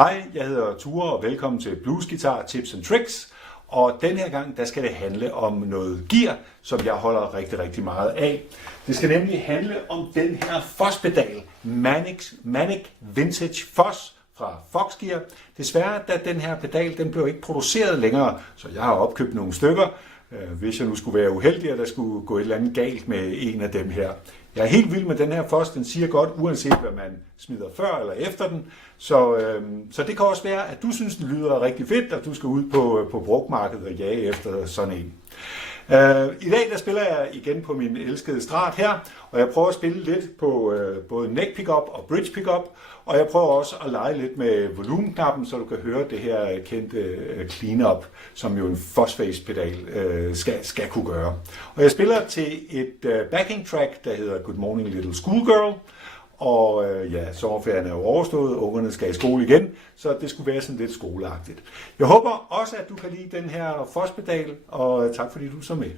Hej, jeg hedder Ture, og velkommen til BluesGuitar, Tips and Tricks. Og den her gang, der skal det handle om noget gear, som jeg holder rigtig meget af. Det skal nemlig handle om den her Fuzz-pedal, Manic Vintage Fuzz fra Foxgear. Desværre, da den her pedal, den blev ikke produceret længere, så jeg har opkøbt nogle stykker, hvis jeg nu skulle være uheldig, at der skulle gå et eller andet galt med en af dem her. Jeg er helt vild med den her Fuzz, den siger godt, uanset hvad man smider før eller efter den. Så det kan også være, at du synes, den lyder rigtig fedt, og du skal ud på brugtmarkedet og jage efter sådan en. I dag der spiller jeg igen på min elskede Strat her, og jeg prøver at spille lidt på både neck pickup og bridge pickup, og jeg prøver også at lege lidt med volumenknappen, så du kan høre det her kendte clean-up, som jo en Fuzz-face pedal skal kunne gøre. Og jeg spiller til et backing track, der hedder Goodmorning, lidt schoolgirl. Og sommerferien er jo overstået, ungerne skal i skole igen, så det skulle være sådan lidt skoleagtigt. Jeg håber også, at du kan lide den her Fuzz-pedal, og tak fordi du så med.